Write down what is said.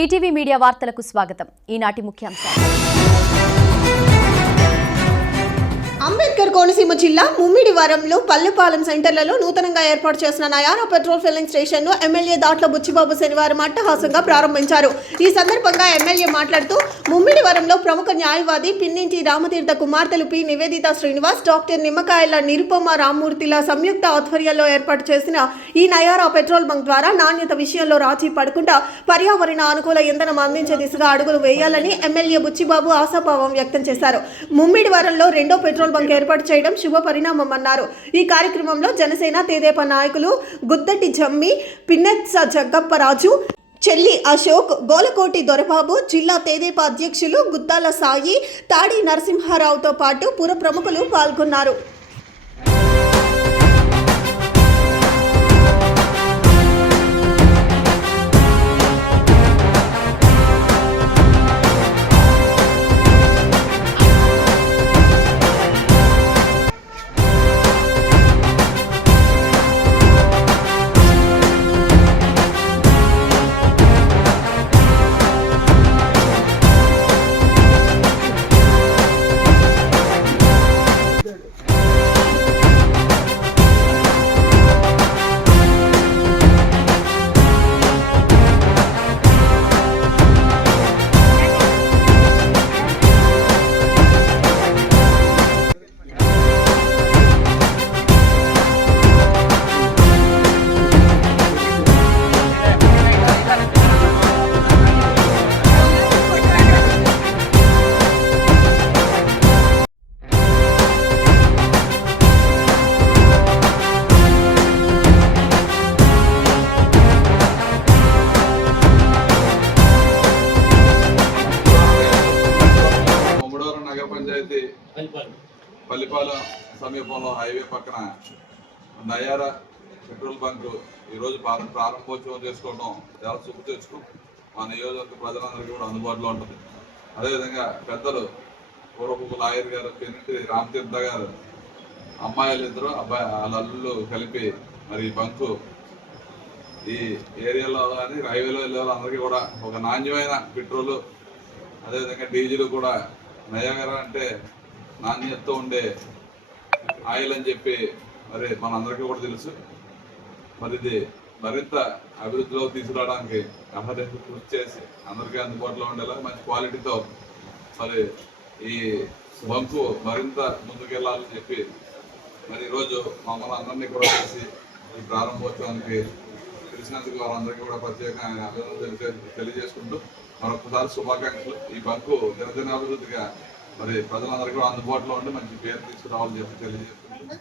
BTV media వార్తలకు స్వాగతం. ఈనాటి ముఖ్యాంశాలు. అంబేద్కర్ కోనసీమ జిల్లా ముమ్మిడివరంలో పల్లెపాలెం సెంటర్లలో నూతనంగా ఏర్పాటు చేసిన నయారా పెట్రోల్ ఫిల్లింగ్ స్టేషన్ ను ఎమ్మెల్యే దాట్ల బుచ్చిబాబు శనివారం అట్టహాసంగా ప్రారంభించారు. ఈ సందర్భంగా ఎమ్మెల్యే మాట్లాడుతూ ముమ్మిడివరంలో ప్రముఖ న్యాయవాది పిన్నింటి రామతీర్థ కుమార్తెలు పి నివేదిత శ్రీనివాస్, డాక్టర్ నిమ్మకాయల నిరుపమ రామ్మూర్తిల సంయుక్త ఆధ్వర్యంలో ఏర్పాటు చేసిన ఈ నయారా పెట్రోల్ బంక్ ద్వారా నాణ్యత విషయంలో రాజీ పడకుండా పర్యావరణ అనుకూల ఇంధనం అందించే దిశగా అడుగులు వేయాలని ఎమ్మెల్యే బుచ్చిబాబు ఆశాభావం వ్యక్తం చేశారు. ముమ్మిడివరంలో రెండో పెట్రోల్ బంక్ ఏర్పాటు చేయడం శుభ పరిణామమన్నారు. ఈ కార్యక్రమంలో జనసేన తెదేపా నాయకులు గుద్దటి జమ్మి, పిన్నెత్స జగ్గప్పరాజు, చెల్లి అశోక్, గోలకోటి దొరబాబు, జిల్లా తెదేపా అధ్యక్షులు గుత్తాల సాయి, తాడి నరసింహారావుతో పాటు పుర ప్రముఖులు పాల్గొన్నారు. పల్లిపాలెం సమీపంలో హైవే పక్కన నయారా పెట్రోల్ బంకు ఈరోజు ప్రారంభోత్సవం చేసుకోవడం చాలా శుభ తెచ్చుకోం. మా నియోజకవర్గ ప్రజలందరికీ కూడా అందుబాటులో ఉంటుంది. అదేవిధంగా పెద్దలు పూర్వపు లాయర్ గారు పిన్నింటి రామతీర్థ గారు అమ్మాయిలు ఇద్దరు వాళ్ళ అల్లుళ్ళు కలిపి మరి ఈ బంకు ఈ ఏరియాలో కానీ హైవేలో వెళ్ళే వాళ్ళందరికీ కూడా ఒక నాణ్యమైన పెట్రోలు, అదేవిధంగా డీజిల్ కూడా నయారా అంటే నాణ్యతతో ఉండే ఆయిల్ అని చెప్పి మరి మనందరికీ కూడా తెలుసు. మరి ఇది మరింత అభివృద్ధిలో తీసుకురావడానికి అహర్నిశలు కృషి చేసి అందరికీ అందుబాటులో ఉండేలా మంచి క్వాలిటీతో మరి ఈ బంకు మరింత ముందుకెళ్ళాలని చెప్పి మరి ఈరోజు మమ్మల్ని అందరినీ కూడా చేసి ఈ ప్రారంభోత్సవానికి తెలిసినందుకు వారందరికీ కూడా ప్రత్యేకంగా అభినందనలు తెలియజేసుకుంటూ మరొకసారి శుభాకాంక్షలు. ఈ బంకు దినదిన అభివృద్ధిగా మరి ప్రజలందరికీ కూడా అందుబాటులో ఉండి మంచి పేరు తీసుకురావాలని చెప్పి తెలియజేస్తున్నాను.